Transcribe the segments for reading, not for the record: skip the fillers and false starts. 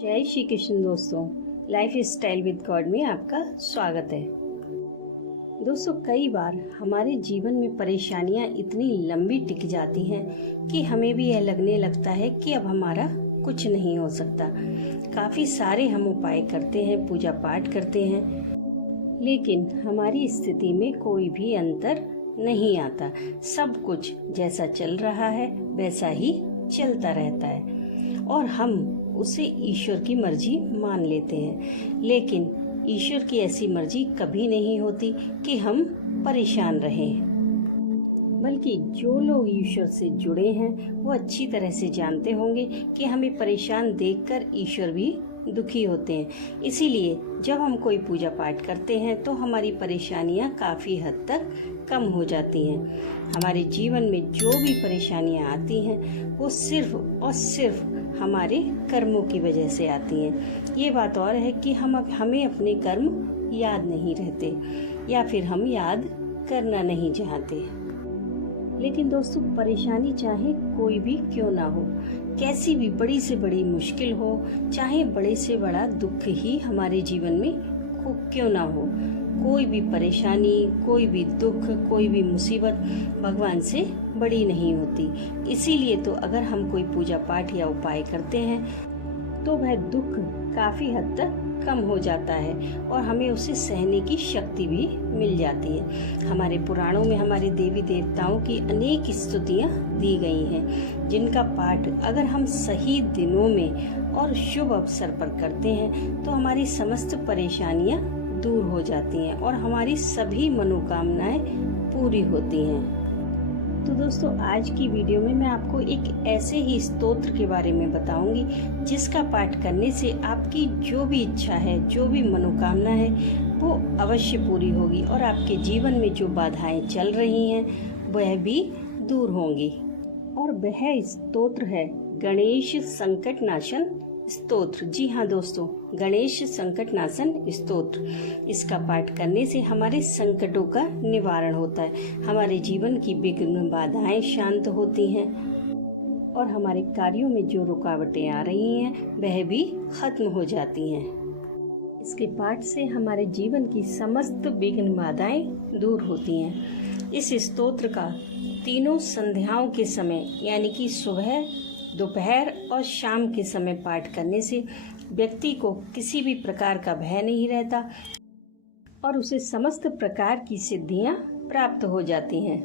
जय श्री कृष्ण दोस्तों, life style with God में आपका स्वागत है। दोस्तों, कई बार हमारे जीवन में परेशानियां इतनी लंबी टिक जाती हैं कि हमें भी यह लगने लगता है कि अब हमारा कुछ नहीं हो सकता। काफ़ी सारे हम उपाय करते हैं, पूजा पाठ करते हैं, लेकिन हमारी स्थिति में कोई भी अंतर नहीं आता। सब कुछ जैसा चल रहा है वैसा ही चलता रहता है और हम उसे ईश्वर की मर्जी मान लेते हैं। लेकिन ईश्वर की ऐसी मर्जी कभी नहीं होती कि हम परेशान रहें, बल्कि जो लोग ईश्वर से जुड़े हैं वो अच्छी तरह से जानते होंगे कि हमें परेशान देखकर ईश्वर भी दुखी होते हैं। इसीलिए जब हम कोई पूजा पाठ करते हैं तो हमारी परेशानियां काफ़ी हद तक कम हो जाती हैं। हमारे जीवन में जो भी परेशानियां आती हैं वो सिर्फ और सिर्फ हमारे कर्मों की वजह से आती हैं। ये बात और है कि हमें अपने कर्म याद नहीं रहते या फिर हम याद करना नहीं चाहते। लेकिन दोस्तों, परेशानी चाहे कोई भी क्यों ना हो, कैसी भी बड़ी से बड़ी मुश्किल हो, चाहे बड़े से बड़ा दुख ही हमारे जीवन में क्यों ना हो, कोई भी परेशानी, कोई भी दुख, कोई भी मुसीबत भगवान से बड़ी नहीं होती। इसीलिए तो अगर हम कोई पूजा पाठ या उपाय करते हैं तो वह दुख काफ़ी हद तक कम हो जाता है और हमें उसे सहने की शक्ति भी मिल जाती है। हमारे पुराणों में हमारे देवी देवताओं की अनेक स्तुतियाँ दी गई हैं, जिनका पाठ अगर हम सही दिनों में और शुभ अवसर पर करते हैं तो हमारी समस्त परेशानियाँ दूर हो जाती हैं और हमारी सभी मनोकामनाएं पूरी होती हैं। तो दोस्तों, आज की वीडियो में मैं आपको एक ऐसे ही स्तोत्र के बारे में बताऊंगी जिसका पाठ करने से आपकी जो भी इच्छा है, जो भी मनोकामना है, वो अवश्य पूरी होगी और आपके जीवन में जो बाधाएं चल रही हैं वह भी दूर होंगी। और वह स्तोत्र है गणेश संकट नाशन स्तोत्र। जी हाँ दोस्तों, गणेश संकट नाशन स्तोत्र। इसका पाठ करने से हमारे संकटों का निवारण होता है, हमारे जीवन की विघ्न बाधाएं शांत होती हैं और हमारे कार्यों में जो रुकावटें आ रही हैं वह भी खत्म हो जाती हैं। इसके पाठ से हमारे जीवन की समस्त विघ्न बाधाएं दूर होती हैं। इस स्तोत्र का तीनों संध्याओं के समय यानी कि सुबह, दोपहर और शाम के समय पाठ करने से व्यक्ति को किसी भी प्रकार का भय नहीं रहता और उसे समस्त प्रकार की सिद्धियां प्राप्त हो जाती हैं।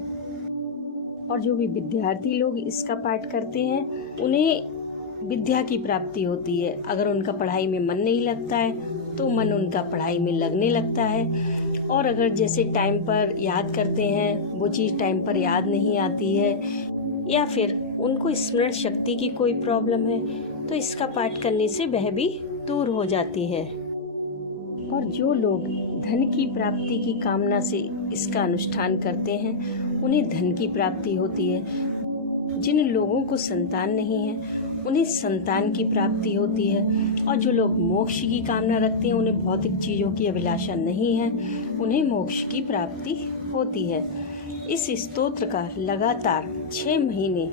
और जो भी विद्यार्थी लोग इसका पाठ करते हैं उन्हें विद्या की प्राप्ति होती है। अगर उनका पढ़ाई में मन नहीं लगता है तो मन उनका पढ़ाई में लगने लगता है, और अगर जैसे टाइम पर याद करते हैं वो चीज़ टाइम पर याद नहीं आती है या फिर उनको स्मरण शक्ति की कोई प्रॉब्लम है तो इसका पाठ करने से वह भी दूर हो जाती है। और जो लोग धन की प्राप्ति की कामना से इसका अनुष्ठान करते हैं उन्हें धन की प्राप्ति होती है। जिन लोगों को संतान नहीं है उन्हें संतान की प्राप्ति होती है, और जो लोग मोक्ष की कामना रखते हैं, उन्हें भौतिक चीज़ों की अभिलाषा नहीं है, उन्हें मोक्ष की प्राप्ति होती है। इस स्तोत्र का लगातार 6 महीने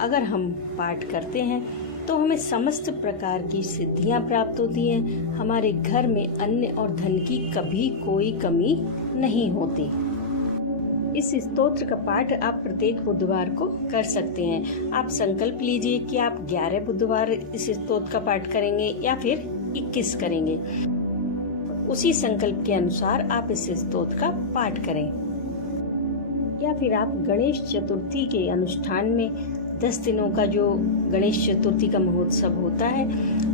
अगर हम पाठ करते हैं तो हमें समस्त प्रकार की सिद्धियां प्राप्त होती हैं। हमारे घर में अन्न और धन की कभी कोई कमी नहीं होती। इस स्तोत्र का पाठ आप प्रत्येक बुधवार को कर सकते हैं। आप संकल्प लीजिए कि आप 11 बुधवार इस स्तोत्र का पाठ करेंगे या फिर 21 करेंगे। उसी संकल्प के अनुसार आप इस स्तोत्र का पाठ करें। या फिर आप गणेश चतुर्थी के अनुष्ठान में 10 दिनों का जो गणेश चतुर्थी का महोत्सव होता है,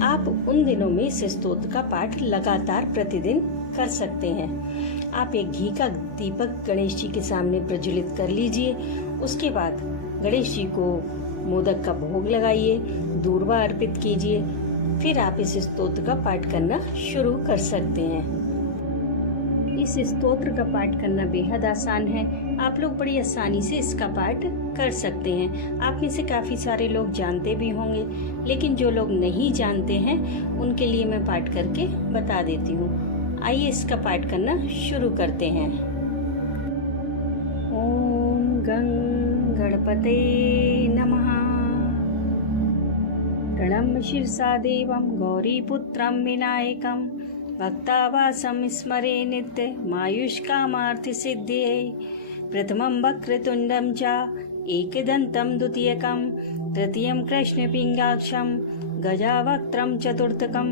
आप उन दिनों में इस स्तोत्र का पाठ लगातार प्रतिदिन कर सकते हैं। आप एक घी का दीपक गणेश जी के सामने प्रज्वलित कर लीजिए। उसके बाद गणेश जी को मोदक का भोग लगाइए, दूर्वा अर्पित कीजिए। फिर आप इस स्तोत्र का पाठ करना शुरू कर सकते हैं। इस स्तोत्र का पाठ करना बेहद आसान है। आप लोग बड़ी आसानी से इसका पाठ कर सकते हैं। आप में से काफ़ी सारे लोग जानते भी होंगे, लेकिन जो लोग नहीं जानते हैं उनके लिए मैं पाठ करके बता देती हूँ। आइए इसका पाठ करना शुरू करते हैं। ओम गं गणपते नमः। प्रणम्य शिरसा देवं गौरीपुत्रं विनायकं भक्तावासं स्मरे नित्यमायुष्कामार्थिसिद्धये प्रथमं वक्रतुण्डं च एकदन्तं द्वितीयकं तृतीयं कृष्णपिङ्गाक्षं गजावक्त्रं चतुर्थकं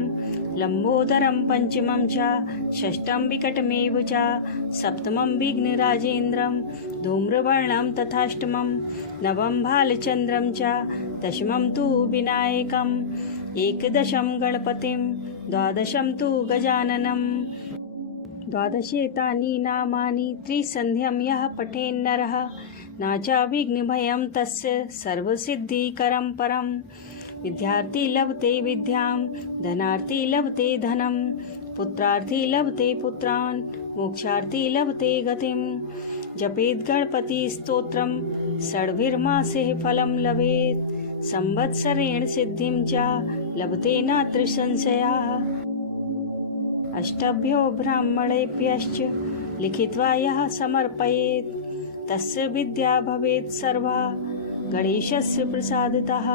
लम्बोदरं पञ्चमं च षष्ठं विकटमेव च सप्तमं विघ्नराजेन्द्रं धूम्रवर्णं तथाष्टमं नवं भालचन्द्रं च दशमं तु विनायकम् एकदशं गणपतिं द्वादशं तु गजाननं द्वादशेतानि नामानि त्रिसन्ध्यं यः पठेन्नरः न च विघ्नभयं तस्य सर्वसिद्धिकरं परं विद्यार्थी लभते विद्यां धनार्थी लभते धनं पुत्रार्थी लभते पुत्रान् मोक्षार्थी लभते गतिं जपेत् गणपतिस्तोत्रं षड्भिर्मासे फलं लभेत् संवत्सरेण सिद्धिं च लभते नात्र संशयः अष्टभ्यो ब्राह्मणेभ्यश्च लिखित्वा यः समर्पयेत् तस्य विद्या भवेत् सर्वा गणेशस्य प्रसादतः।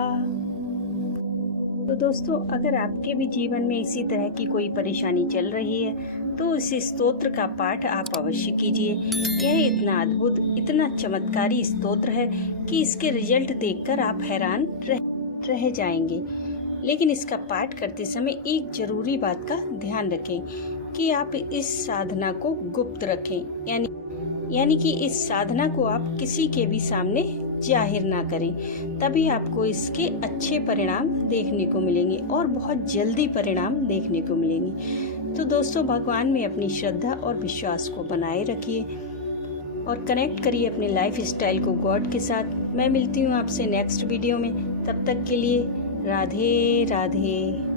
तो दोस्तों, अगर आपके भी जीवन में इसी तरह की कोई परेशानी चल रही है तो इस स्तोत्र का पाठ आप अवश्य कीजिए। यह इतना अद्भुत, इतना चमत्कारी स्तोत्र है कि इसके रिजल्ट देखकर आप हैरान रह जाएंगे। लेकिन इसका पाठ करते समय एक जरूरी बात का ध्यान रखें कि आप इस साधना को गुप्त रखें, यानी कि इस साधना को आप किसी के भी सामने जाहिर ना करें। तभी आपको इसके अच्छे परिणाम देखने को मिलेंगे और बहुत जल्दी परिणाम देखने को मिलेंगे। तो दोस्तों, भगवान में अपनी श्रद्धा और विश्वास को बनाए रखिए और कनेक्ट करिए अपने लाइफ स्टाइल को गॉड के साथ। मैं मिलती हूँ आपसे नेक्स्ट वीडियो में। तब तक के लिए राधे राधे।